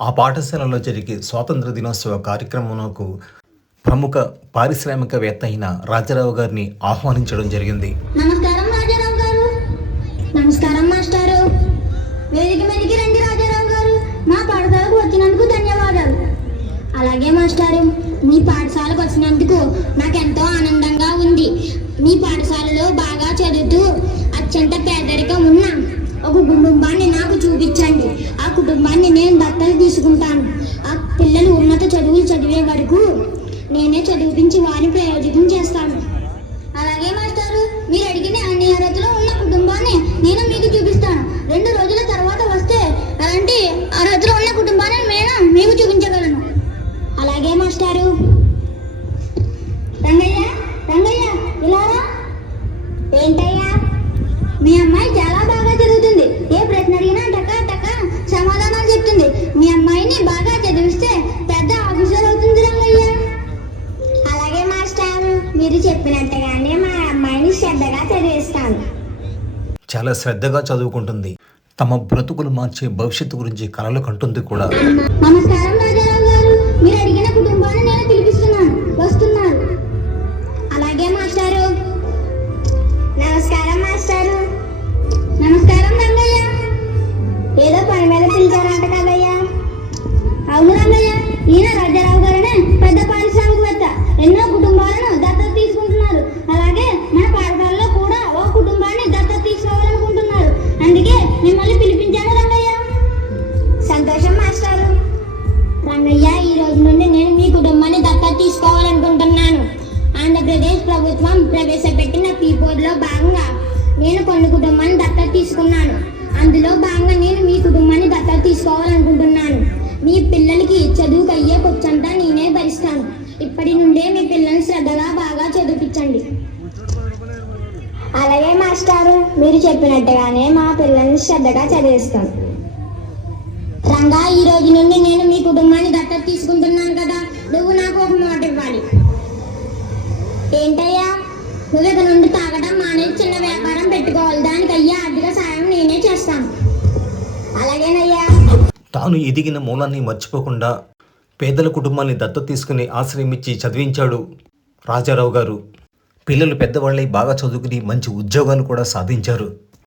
ఆ పాఠశాలలో జరిగే స్వాతంత్ర దినోత్సవ కార్యక్రమంకు ప్రముఖ పారిశ్రామికవేత్త అయిన రాజారావు గారిని ఆహ్వానించడం జరిగింది. నమస్కారం రాజారావు గారు. నమస్కారం మాస్టారు. వేదిక మీదకి రండి రాజారావు గారు. మా పాఠశాలకు వచ్చినందుకు ధన్యవాదాలు. అలాగే మాస్టారు మీ పాఠశాలకు వచ్చినందుకు నాకు ఎంతో ఆనందంగా ఉంది. మీ పాఠశాలలో బాగా చదువుతూ అత్యంత పేదరికం ఉన్న ఒక కుటుంబాన్ని నాకు చూపించండి. ఆ కుటుంబాన్ని నేను దత్తత తీసుకుంటాను ఆ పిల్లలు ఉన్నత చదువులు చదివే వరకు నేనే చదివించి వారిని ప్రయోజనం చేస్తాను. అలాగే మాస్టారు మీరు అడిగిన అన్ని అర్హతలు ఉన్న కుటుంబాన్ని నేను మీకు చూపిస్తాను. రెండు రోజుల తర్వాత వస్తే అలాంటి అర్హతలు మీరు చెప్పినట్టుగానే మా అమ్మాయిని శ్రద్ధగా చదివిస్తాను. చాలా శ్రద్ధగా చదువుకుంటుంది. తమ బ్రతుకులు మార్చే భవిష్యత్తు గురించి కలలు కంటుంది కూడా. నమస్కారం రాజారావు గారు. మీరు అడిగిన కుటుంబాన్ని నేను పిలిపిస్తున్నాను. వస్తున్నారు. అలాగే మాస్టారు. నమస్కారం మాస్టారు. నమస్కారం రంగయ్య. ఏదో పని మీద పిలిచారంట కదయ్యా. అవును రంగయ్య. ఈయన రాజారావు గారనే పెద్ద పారిశ్రామికవేత్త. ఎన్నో కుటుంబాలను ఆంధ్రప్రదేశ్ ప్రభుత్వం ప్రవేశపెట్టిన పీపోర్లో భాగంగా నేను కొన్ని కుటుంబాన్ని దత్తత తీసుకున్నాను. అందులో భాగంగా నేను మీ కుటుంబాన్ని దత్తత తీసుకోవాలనుకుంటున్నాను. మీ పిల్లలకి చదువుకు అయ్యే ఖర్చంతా నేనే భరిస్తాను. ఇప్పటి నుండే మీ పిల్లల్ని శ్రద్ధగా బాగా చదివించండి. అలాగే మాస్టారు. మీరు చెప్పినట్టుగానే మా పిల్లల్ని శ్రద్ధగా చదివిస్తాం. రంగా ఈ రోజు నుండి నేను మీ కుటుంబాన్ని దత్తత తీసుకుంటున్నాను కదా నువ్వు నాకు ఒక మాట ఇవ్వాలి ఏంటయ్యా? నువ్వు ఇక నుండి తాగడం మానేసి చిన్న వ్యాపారం పెట్టుకోవాలి. దానికి అయ్యా ఆర్థిక సాయం నేనే చేస్తాను. అలాగేనయ్యా. తాను ఎదిగిన మూలాన్ని మర్చిపోకుండా పేదల కుటుంబాన్ని దత్తత తీసుకుని ఆశ్రయమిచ్చి చదివించాడు రాజారావు గారు. పిల్లలు పెద్దవాళ్ళై బాగా చదువుకుని మంచి ఉద్యోగాలు కూడా సాధించారు.